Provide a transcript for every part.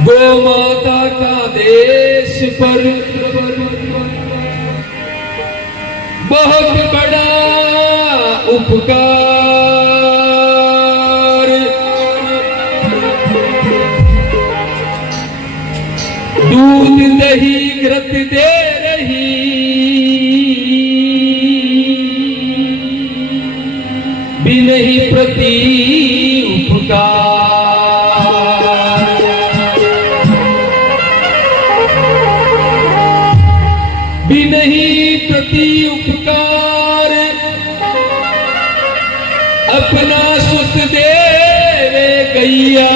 गो माता का देश पर बहुत बड़ा उपकार। दूध दही घृत दे रही भी नहीं प्रति उपकार। भी नहीं प्रति उपकार अपना सुत दे रे गैया।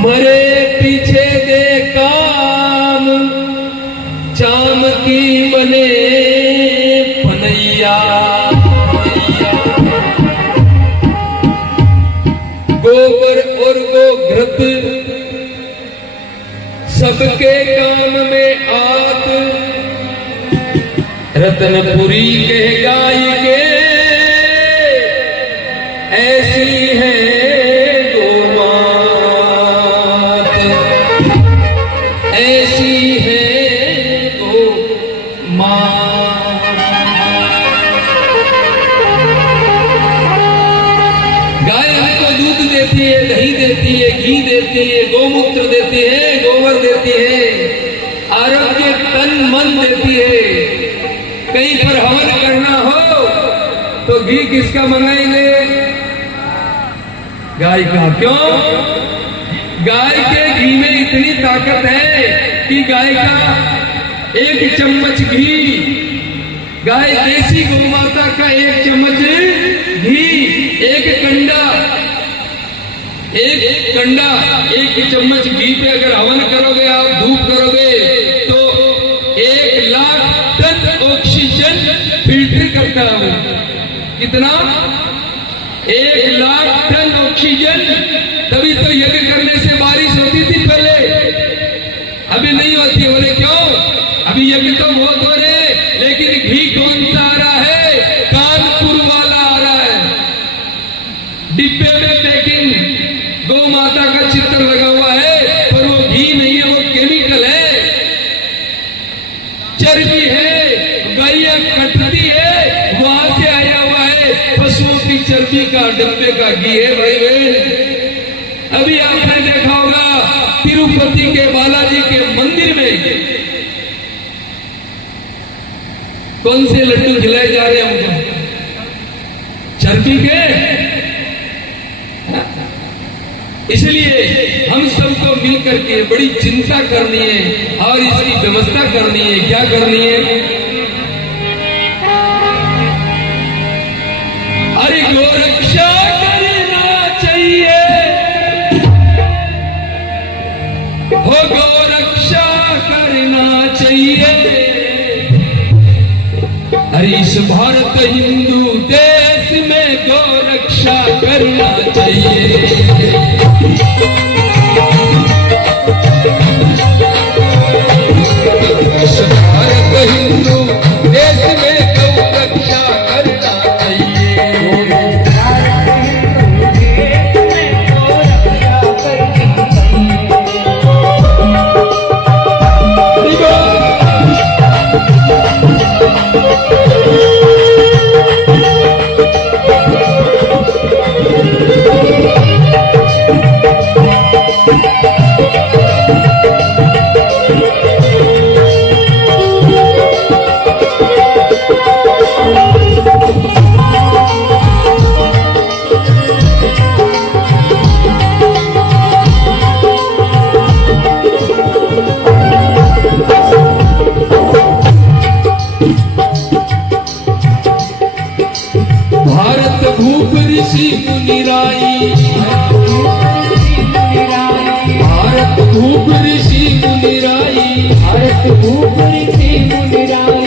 मरे पीछे दे काम चाम की बने पनैया। गोबर और गोघृत सबके काम में आत। रतनपुरी कह गाय के ऐसी है गो मात, ऐसी है गो मात। गाय हमको दूध देती है, दही देती है, घी देती है, गोमूत्र देती है, गोबर देती है, आरोग्य तन मन देती है। कहीं पर हवन करना हो तो घी किसका मंगाएंगे? गाय का। क्यों? गाय के घी में इतनी ताकत है कि गाय का 1 चम्मच घी, गाय देसी गौ माता का 1 चम्मच घी, 1 कंडा 1 चम्मच घी पे अगर हवन करोगे, आप धूप करोगे तो 1 लाख टन ऑक्सीजन फिल्टर करता है। कितना? 1 लाख टन ऑक्सीजन। तभी तो यज्ञ करने से बारिश होती थी पहले, अभी नहीं होती। बोले क्यों? अभी यज्ञ तो बहुत हो रहे, लेकिन घी कौन सा आ रहा है? कानपुर वाला आ रहा है। डिब्बे में पैकिंग गौ माता का चित्र लगा हुआ है, पर वो घी नहीं है, वो केमिकल है, चर्बी है, गैया कटती है, वहां से आया हुआ है पशुओं की चर्बी का डब्बे का घी है भाई बहन। अभी आपने देखा होगा तिरुपति के बालाजी के मंदिर में कौन से लड्डू खिलाए जा रहे हैं हमको? चर्बी के। इसलिए हम सबको मिलकर के बड़ी चिंता करनी है और इसकी व्यवस्था करनी है। क्या करनी है? अरे गोरक्षा करना चाहिए, हो गोरक्षा करना चाहिए। अरे इस भारत हिंदू देश में गोरक्षा करना चाहिए। इस भारत हिंदू देश में गोरक्षा करना चाहिए। भारत भूप ऋषि मुनिराई, भारत भूप ऋषि मुनिराई, भारत भूप ऋषि मुनिराई।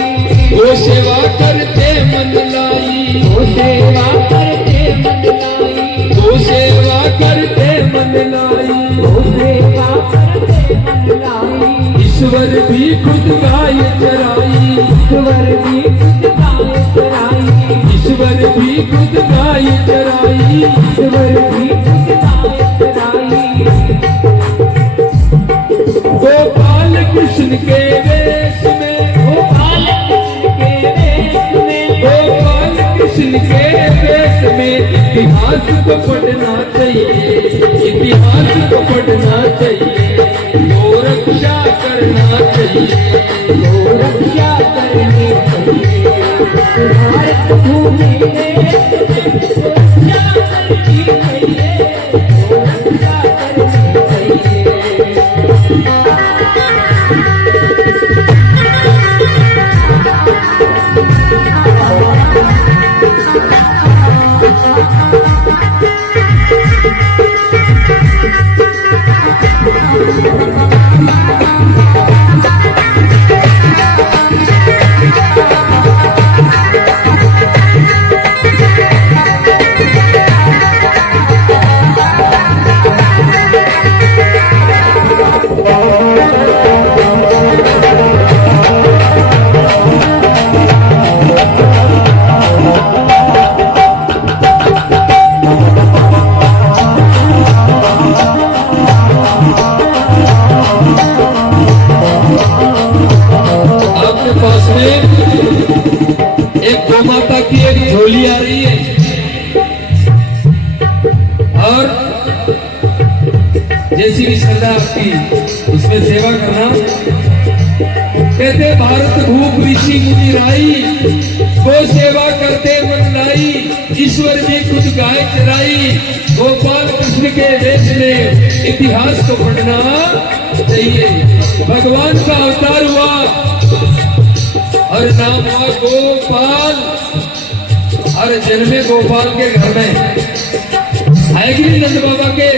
वो सेवा करते मन लाई, वो सेवा करते मन लाई, वो सेवा करते मन लाई, वो सेवा करते मन लाई। ईश्वर भी खुद गाय चराई, ईश्वर भी खुद गाय चराई, ईश्वर भी खुद गाय चराई, ईश्वर भी खुद गाय कृष्ण के वेश में, गोपाल कृष्ण के वेश में, गोपाल कृष्ण के वेश में इतिहास को पढ़ना चाहिए, इतिहास को पढ़ना चाहिए, गो रक्षा करना चाहिए, गो रक्षा करनी चाहिए। भारत भूमि में गो रक्षा करनी चाहिए, गो रक्षा करनी चाहिए। माता की एक झोली आ रही है और जैसी भी श्रद्धा आपकी उसमें सेवा करना। कहते भारत भूप ऋषि मुनि राई, गो सेवा करते मन लाई, ईश्वर भी खुद गाय चराई, गोपाल कृष्ण के देश में इतिहास को पढ़ना चाहिए। भगवान का अवतार हुआ और नाम हुआ गोपाल और जन्मे गोपाल के घर में। है कि नहीं नंद बाबा के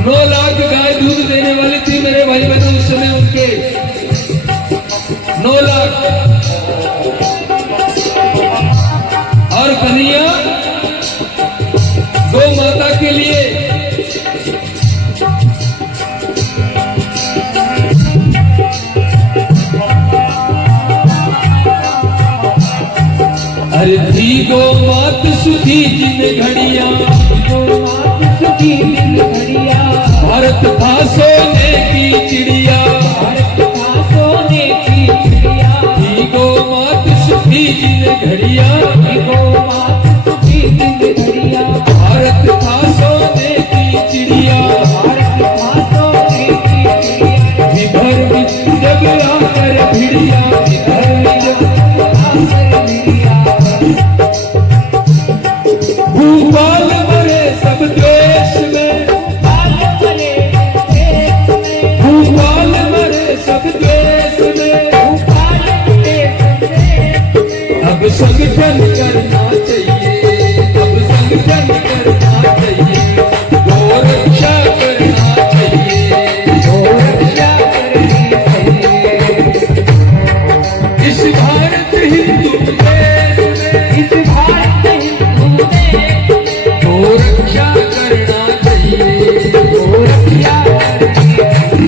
9 लाख गाय दूध देने वाली थी मेरे भाई बहनों उस समय, उनके 9 लाख और कन्हैया गौ माता के लिए अरे थी गो मात सुखी जिन घड़िया, गो मात सुखी जिन घड़िया, भारत था सोने की चिड़िया, भारत था सोने की चिड़िया, थी गो मात सुखी जिन घड़िया, गो मात सुखी जिन घड़िया, भारत था सोने की चिड़िया, भारत था सोने की चिड़िया, विभर में जब आकर भिड़िया, विभर में जब आकर भिड़िया, भूपाल मरे सब देश में, भूपाल मरे देश में, भूपाल मरे सब देश में, भूपाल मरे सब देश में। अब संगठन करना चाहिए, अब संगठन करना चाहिए, गौ रक्षा करना चाहिए, गौ रक्षा करनी चाहिए। इस भारत हिंदू देश में, इस भारत हिंदू देश में गौ रक्षा करना चाहिए, गौ रक्षा करनी चाहिए।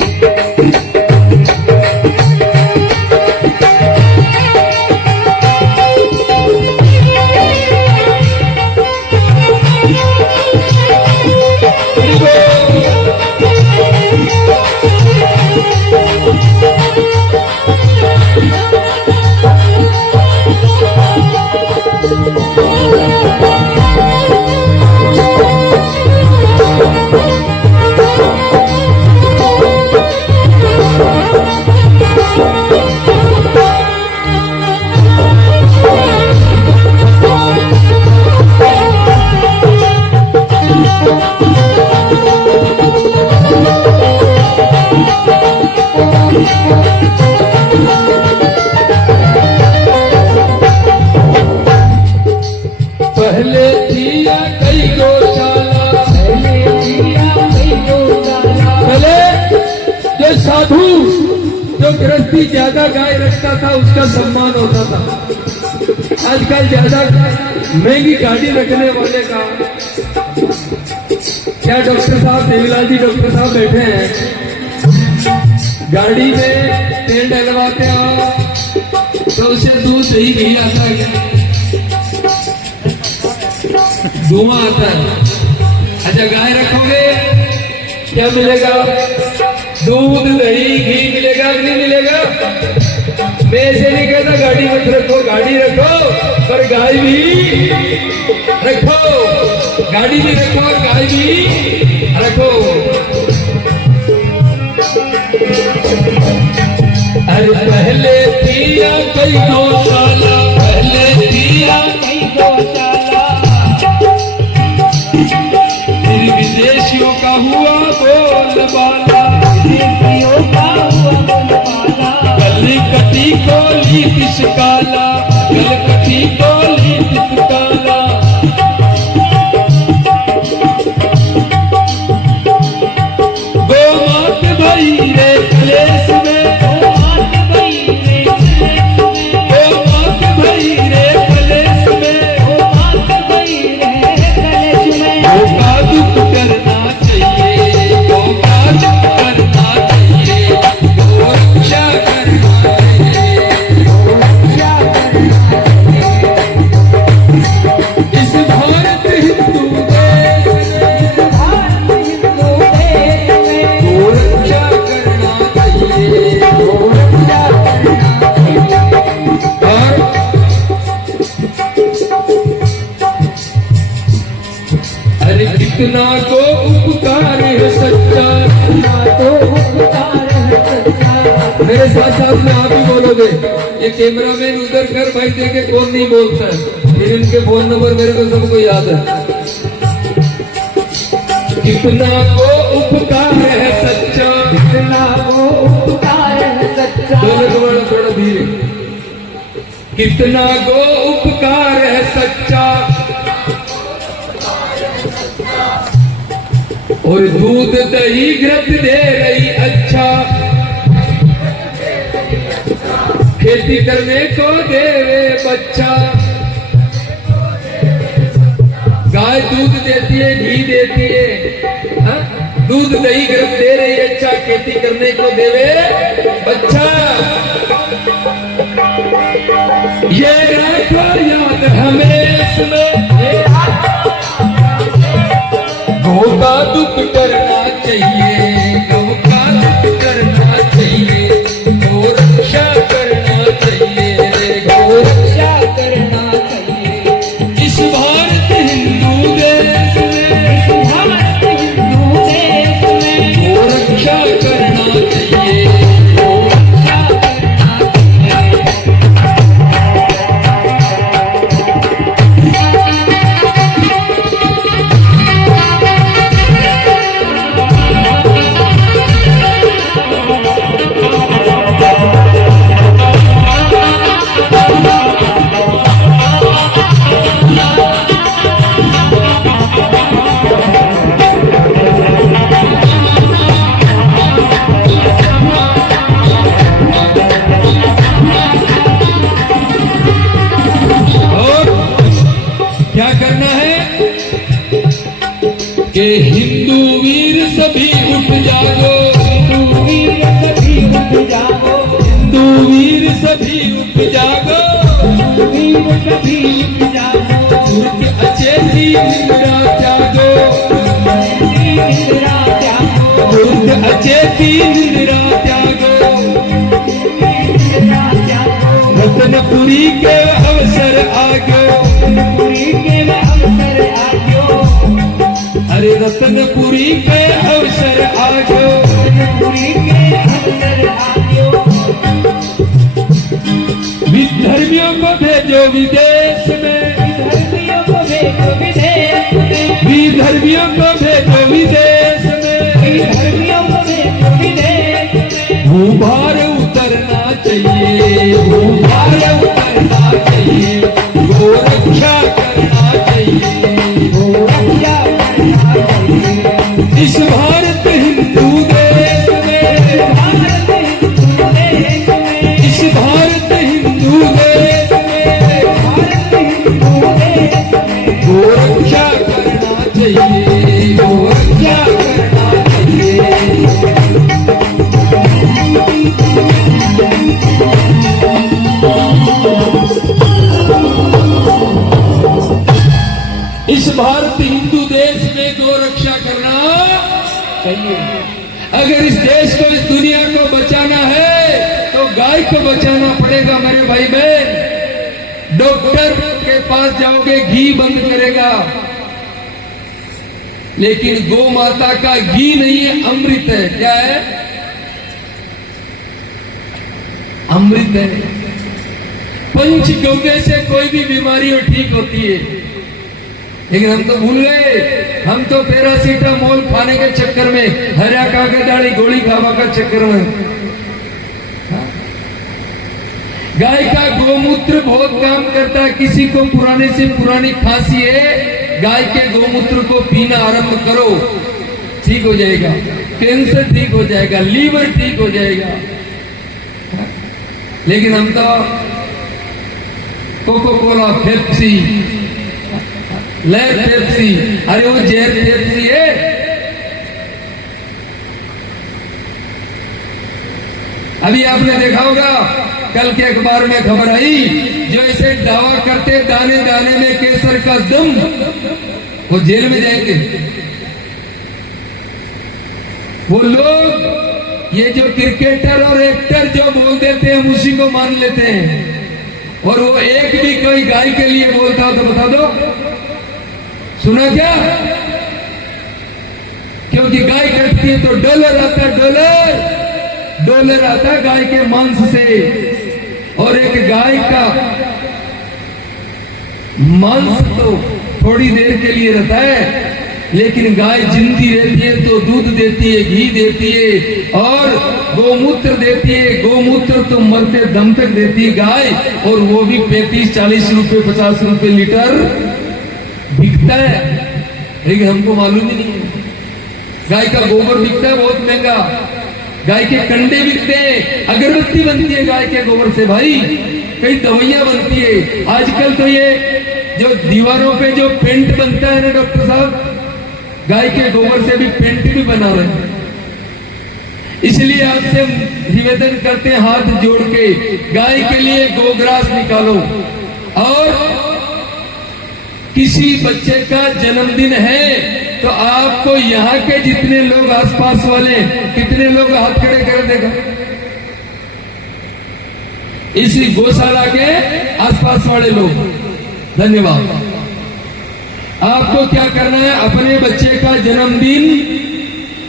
पहले थी या कई गौशाला, पहले जो साधु जो गृहस्थी ज्यादा गाय रखता था उसका सम्मान होता था। आजकल ज्यादा महंगी गाड़ी रखने वाले का क्या डॉक्टर साहब देवीलाल जी डॉक्टर साहब बैठे हैं, गाड़ी में तेल डलवाते हो तो उसे दूध दही नहीं आता है, धुआं आता है। अच्छा गाय रखोगे क्या मिलेगा? दूध दही घी मिलेगा कि नहीं मिलेगा? मैं ऐसे नहीं कहता गाड़ी मत रखो, गाड़ी रखो पर गाय भी रखो, गाड़ी भी रखो और गाय भी रखो। अरे पहले पिया कई गौशाला, पहले पिया कई गौशाला, फिर विदेशियों का हुआ बोलबाला, विदेशियों का हुआ बोलबाला, कलकती को ली पिसकाला, कलकती को ली पिसकाला। गोमात भई रे कलेश में, गोमात भई रे कलेश में, गोमात भई रे कलेश में, गोमात भई रे कलेश में। गोका दुख करना चाहिए, गोका दुख करना चाहिए, गो रक्षा करना चाहिए, गो रक्षा करना चाहिए। इस भारत हिंदू देश में, भारत हिंदू देश में, गो रक्षा करना चाहिए, गो रक्षा करना चाहिए। और अरे कितना को उपकार है सच्चा, ना तो उपकार है सच्चा। मेरे साथ साथ में आप ही बोलोगे। ये कैमरामैन उधर कर भाई, देखे कौन नहीं बोलता है, फिर इनके फोन नंबर मेरे को सबको याद है। कितना को उपकार है सच्चा, कितना वो उपकार है सच्चा। बोले तुम्हारा थोड़ा धीरे। कितना को उपकार है सच्चा, और दूध दही घृत दे रही अच्छा, खेती करने को देवे बच्चा। गाय दूध देती है, घी देती है, हाँ? दूध दही घृत दे रही है अच्छा, खेती करने को देवे बच्चा। ये रखो याद हमें इसमें, गौ का दुख करना चाहिए, गौ का दुख करना चाहिए, गौ रक्षा करना चाहिए, गौ रक्षा करना चाहिए। इस भारत हिंदू देश में, भारत हिंदू देश में, गौ रक्षा करना चाहिए, गौ रक्षा करना चाहिए। और क्या करना है कि हिंदू वीर सभी उठ जागो, हिंदू वीर सभी उठ जागो, हिंदू वीर सभी उठ जागो, हिंदू वीर सभी उठ जागो। दुर्ग अचेती निंद्रा त्यागो, निंद्रा त्यागो, दुर्ग अचेती निंद्रा त्यागो। निंद्रा त्यागो, रतनपुरी के अवसर आगो, पूरी के अवसर आयो, अरे रतनपुरी के अवसर आगो। पूरी के अवसर आयो। विधर्मियों को भेजो विदेश में, धर्मियों को भेजो विदेश में, विधर्मियों को भेजो विदेश में। धर्मियों को भेजो विदेश में। भूभार उतरना चाहिए, भूभार उतरना चाहिए, गो रक्षा करना चाहिए, गो रक्षा करना चाहिए। इस भारत हिंदू देश में, भारत हिंदू देश में, इस भारत हिंदू देश में, भारत हिंदू देश में। गो रक्षा करना चाहिए, गो रक्षा करना चाहिए। इस भारत हिंदू देश में गौ रक्षा करना चाहिए। अगर इस देश को, इस दुनिया को बचाना है तो गाय को बचाना पड़ेगा मेरे भाई बहन। डॉक्टर के पास जाओगे घी बंद करेगा, लेकिन गौ माता का घी नहीं है, अमृत है। क्या है? अमृत है। पंचगव्य से कोई भी बीमारी हो ठीक होती है, लेकिन हम तो भूल गए। हम तो पैरासीटामोल खाने के चक्कर में, हरा कागदाड़ी गोली खावा का चक्कर में। गाय का गोमूत्र बहुत काम करता है। किसी को पुराने से पुरानी खांसी है, गाय के गोमूत्र को पीना आरंभ करो, ठीक हो जाएगा। कैंसर ठीक हो जाएगा, लीवर ठीक हो जाएगा। लेकिन हम तो कोको कोला, पेप्सी, लेर पेप्सी, अरे वो जहर पेप्सी है। अभी आपने देखा होगा, कल के अखबार में खबर आई, जो ऐसे दावा करते दाने दाने में केसर का दम, वो जेल में जाएंगे। वो लोग, ये जो क्रिकेटर और एक्टर जो बोल देते हैं, हम उसी को मान लेते हैं। और वो एक भी कोई गाय के लिए बोलता हो तो बता दो, सुना क्या? क्योंकि गाय कटती है तो डॉलर आता है, डॉलर आता है गाय के मांस से। और एक गाय का मांस तो थोड़ी देर के लिए रहता है, लेकिन गाय जिंदी रहती है तो दूध देती है, घी देती है और गोमूत्र देती है। गोमूत्र तो मरते दम तक देती है गाय, और वो भी 35-40 रुपए 50 रुपए लीटर बिकता है। लेकिन हमको मालूम ही नहीं है। गाय का गोबर बिकता है बहुत महंगा, गाय के कंडे बिकते हैं, अगरबत्ती बनती है गाय के गोबर से भाई, कई दवाइयां बनती है। आजकल तो ये जो दीवारों पे जो पेंट बनता है ना डॉक्टर साहब, गाय के गोबर से भी पेंट भी बना रहे हैं। इसलिए आपसे निवेदन करते हैं हाथ जोड़ के, गाय के लिए गोग्रास निकालो। और किसी बच्चे का जन्मदिन है तो आपको यहाँ के जितने लोग आसपास वाले, कितने लोग हाथ खड़े कर देगा? इसी गौशाला के आसपास वाले लोग, धन्यवाद। आपको क्या करना है? अपने बच्चे का जन्मदिन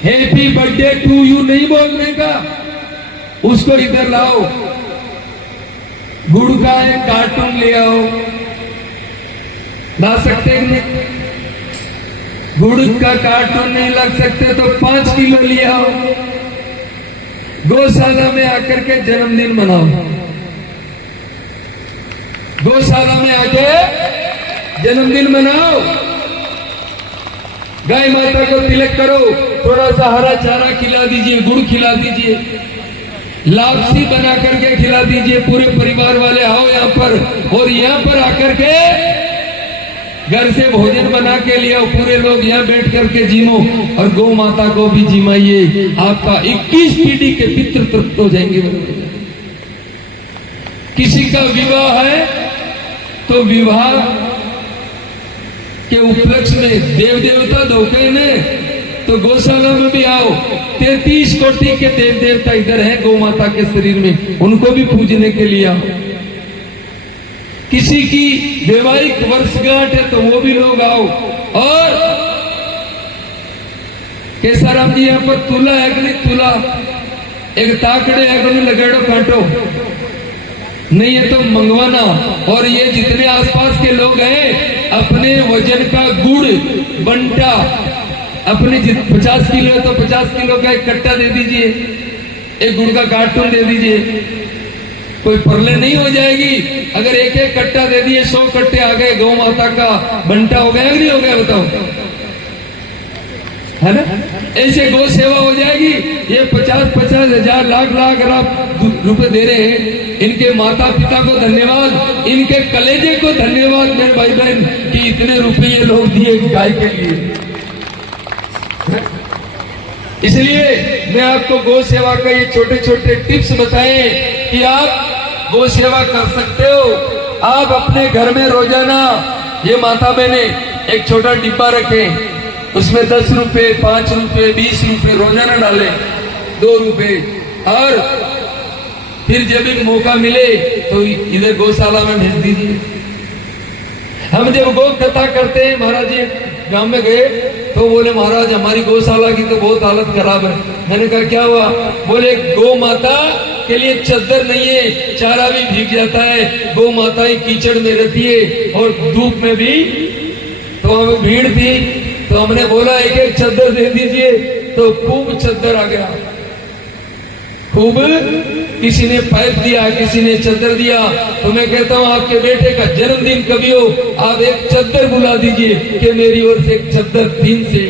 हैप्पी बर्थडे टू यू नहीं बोलने का, उसको इधर लाओ, गुड़ का एक कार्टून ले आओ, ला सकते हैं नहीं? गुड़ का कार्टून नहीं ला सकते तो 5 किलो ले आओ, गौशाला में आकर के जन्मदिन मनाओ। गौशाला में आके जन्मदिन मनाओ, गाय माता को तिलक करो, थोड़ा सा हरा चारा खिला दीजिए, गुड़ खिला दीजिए, लापसी बना करके खिला दीजिए। पूरे परिवार वाले आओ यहाँ पर, और यहाँ पर आकर के घर से भोजन बना के लिया, पूरे लोग यहाँ बैठ करके जीमो, और गौ माता को भी जिमाइए। आपका 21 पीढ़ी के पितृ तृप्त हो जाएंगे। किसी का विवाह है तो विवाह के उपलक्ष्य में देव देवता धोखे ने, तो गौशाला में भी आओ। 33 कोटि के देव देवता इधर हैं गौ माता के शरीर में, उनको भी पूजने के लिए आओ। किसी की वैवाहिक वर्षगांठ है तो वो भी लोग आओ। और केसाराम जी यहाँ पर तुला है कि नहीं? तुला एक ताकड़े है कि नहीं? लगाड़ो कांटो नहीं है तो मंगवाना। और ये जितने आसपास के लोग हैं, अपने वजन का गुड़ बंटा, अपने 50 किलो है तो 50 किलो का एक कट्टा दे दीजिए, एक गुड़ का कार्टून दे दीजिए, कोई परले नहीं हो जाएगी। अगर एक एक कट्टा दे दिए, 100 कट्टे आ गए, गौ माता का बंटा हो गया कि नहीं हो गया? बताओ, है ना? ऐसे गौ सेवा हो जाएगी। ये 50-50 हजार लाख अगर आप रुपए दे रहे हैं, इनके माता पिता को धन्यवाद, इनके कलेजे को धन्यवाद मेरे भाई बहन, कि इतने रुपए ये लोग दिए गाय के लिए। इसलिए मैं आपको गौ सेवा का ये छोटे छोटे टिप्स बताए कि आप गौ सेवा कर सकते हो। आप अपने घर में रोजाना, ये माता बहने एक छोटा डिब्बा रखें, उसमें 10 रुपए, 5 रुपए, 20 रुपए रोजाना डालें, 2 रुपए। और फिर जब भी मौका मिले तो इधर गौशाला में भेज दीजिए। हम जब गौ कथा करते हैं, महाराज जी गांव में गए तो बोले महाराज हमारी गौशाला की तो बहुत हालत खराब है। मैंने कहा क्या हुआ? बोले गौ माता के लिए चद्दर नहीं है, चारा भी भीग जाता है, गौ माता ही कीचड़ में रहती है और धूप में भी। तो हमें भीड़ थी तो हमने बोला एक एक चद्दर दे दीजिए, तो खूब चद्दर आ गया, खूब। किसी ने पाइप दिया, किसी ने चद्दर दिया। तो मैं कहता हूँ आपके बेटे का जन्मदिन कभी हो, आप एक चद्दर बुला दीजिए कि मेरी ओर से एक चद्दर दिन से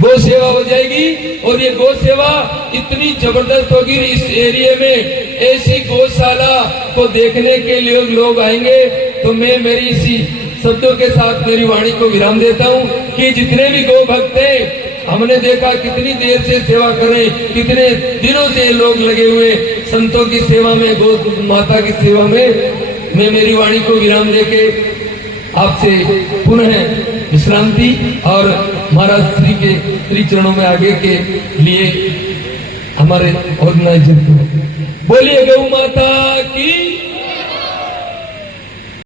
गौ सेवा हो जाएगी। और ये गौ सेवा इतनी जबरदस्त होगी, इस एरिया में ऐसी गौशाला को देखने के लिए लोग आएंगे। तो मैं मेरी इसी शब्दों के साथ मेरी वाणी को विराम देता हूँ कि जितने भी गौ भक्त हैं, हमने देखा कितनी देर से सेवा करें, कितने दिनों से लोग लगे हुए संतों की सेवा में, गौ माता की सेवा में। मैं मेरी वाणी को विराम देके आपसे पुनः विश्रांति और महाराज श्री के श्री चरणों में आगे के लिए हमारे ऑर्गेनाइजर को बोलिए गौ माता की